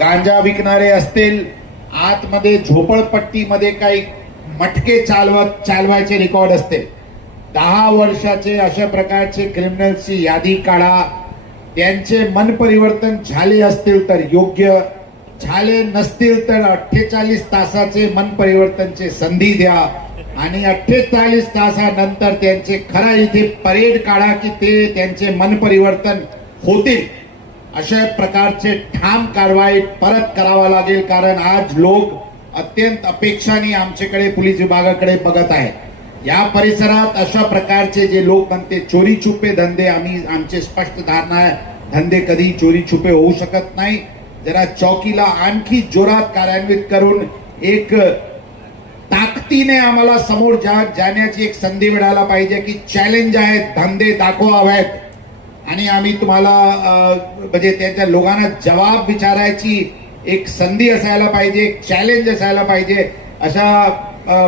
गांजा विकणारे असतील, आतमध्ये झोपडपट्टीमध्ये काही मटके चालवायचे रेकॉर्ड असते, 10 वर्षाचे अशा प्रकारचे क्रिमिनल्सची यादी काढा. त्यांचे मन परिवर्तन झाले असतील तर योग्य, झाले नसतील तर 48 तासाचे मन परिवर्तनचे संधी द्या आणि 48 तासानंतर त्यांचे खरा इथे परेड काढा की ते त्यांचे मन परिवर्तन होतील. अशा प्रकारचे ठाम कारवाई परत करावा लागेल, कारण आज लोक अत्यंत अपेक्षाने आमच्याकडे पोलीस विभागाकडे बघत आहेत. या परिसरात अशा प्रकारचे जे लोक म्हणते चोरी छुपे धंदे, आमचे स्पष्ट धारणा आहे, धंदे कधी चोरी छुपे होऊ शकत नाही. जरा चौकीला आणखी जोरात कार्यान्वित करून एक ताकदीने आम्हाला समोर जाण्याची एक संधी मिळायला पाहिजे की चॅलेंज आहे, धंदे दाखवावेत आणि आम्ही तुम्हाला म्हणजे त्यांच्या लोकांना जबाब विचारायची एक संधी असायला पाहिजे, एक चॅलेंज असायला पाहिजे. अशा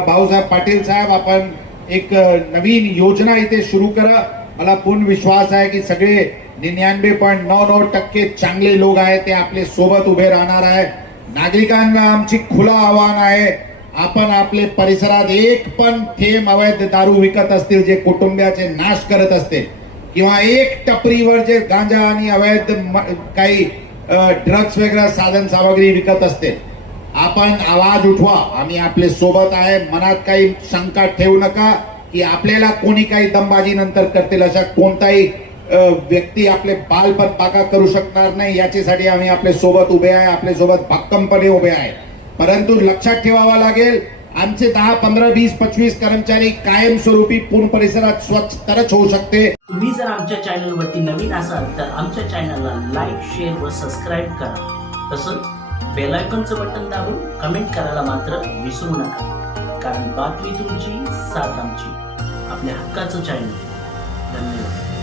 भाऊसाहेब पाटील साहेब, आपण एक नवीन योजना इथे सुरू करा. मला पूर्ण विश्वास आहे की सगळे 99.99% चांगले लोक आहेत, ते आपले सोबत उभे राहणार आहे. नागरिकांना आमची खुला आव्हान आहे, आपण आपले परिसरात एक पण थेंब अवैध दारू विकत असतील, जे कुटुंबाचे नाश करत असतील, किंवा एक टपरीवर जे गांजा आणि अवैध काही ड्रग्स वगैरे साधन सामग्री विकत असते, आपण आवाज उठवा. आम्ही आपले सोबत आहे. मनात काही शंका ठेवू नका की आपल्याला कोणी काही दमबाजी नंतर करतील. अशा कोणताही व्यक्ती आपले बालपत बाका करू शकणार नाही. याच्यासाठी आम्ही आपले सोबत उभे आहे, आपले सोबत भक्कमपणे उभे आहे. परंतु लक्षात ठेवावा लागेल, आमचे 10, 15, 20, 25 कर्मचारी कायमस्वरूपी पूर्ण परिसरात स्वच्छ तरच होऊ शकते. तुम्ही जर आमच्या चॅनलवरती नवीन असाल तर आमच्या चॅनलला लाईक, शेअर व सबस्क्राईब करा. तसंच बेल आयकॉनचं बटन दाबून कमेंट करायला मात्र विसरू नका, कारण बातमी तुमची, साथ आमची. आपल्या हक्काचं चॅनल. धन्यवाद.